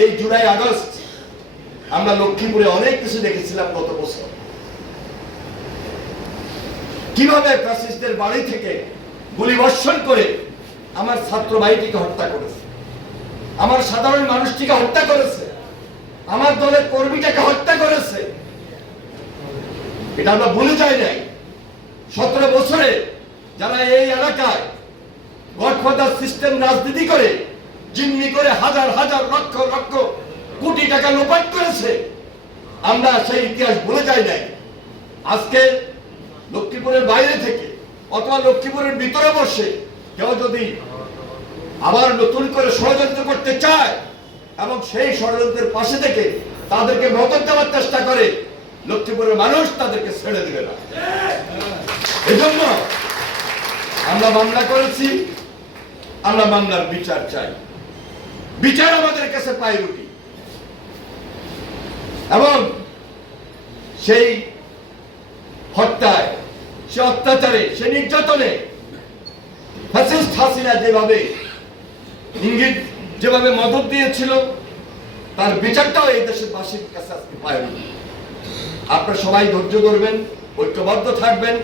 এই July August আমরা লক্ষ্মীপুরে অনেক কিছু দেখেছিলাম গত বছর। কীভাবে ফ্যাসিস্টদের বাড়ি থেকে গুলিবর্ষণ করে আমার ছাত্র ভাইটিকে হত্যা করেছে, আমার সাধারণ মানুষটিকে হত্যা করেছে, আমার দলের কর্মীটাকে হত্যা করেছে, এটা আমরা ভুলে যাই নাই। সতেরো বছরে যারা এই এলাকায় গডফাদার সিস্টেম রাজনীতি করে জিম্মি করে হাজার হাজার, লক্ষ লক্ষ কোটি টাকা লোপাট করেছে। আমরা সেই ইতিহাস ভুলে যাই নাই। আজকে লক্ষ্মীপুরের বাইরে থেকে অথবা লক্ষ্মীপুরের ভিতরে বসে কেউ যদি আবার নতুন করে ষড়যন্ত্র করতে চায় এবং সেই ষড়যন্ত্রের পাশে থেকে তাদেরকে মদত দেওয়ার চেষ্টা করে, লক্ষ্মীপুরের মানুষ তাদেরকে ছেড়ে দেবে না। এজন্য আমরা মামলা করেছি, আমরা মামলার বিচার চাই। বিচার আমাদের কাছে পাই রুটি এবং সেই হত্যায়, সে অত্যাচারে, সে নির্যাতনে ফ্যাসিস্ট হাসিনা যেভাবে ইঙ্গিত, যেভাবে মদত দিয়েছিল, তার বিচারটাও এই দেশের বাসীর কাছে আজকে পায় আপনারা সবাই ধৈর্য ধরবেন, ঐক্যবদ্ধ থাকবেন।